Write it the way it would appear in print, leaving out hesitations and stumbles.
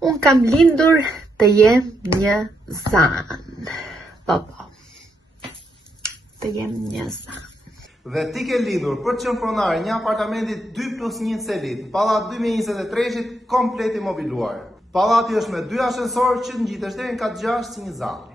Unë kam lindur të jem një zan. Po. Të jem një zan. Dhe ti ke lindur për të qenë pronar një apartamenti 2+1 celit, pallat 2023 komplet imobiluar. Pallati është me 2 ascensor që ngjitesh deri në kat 6 si një zan.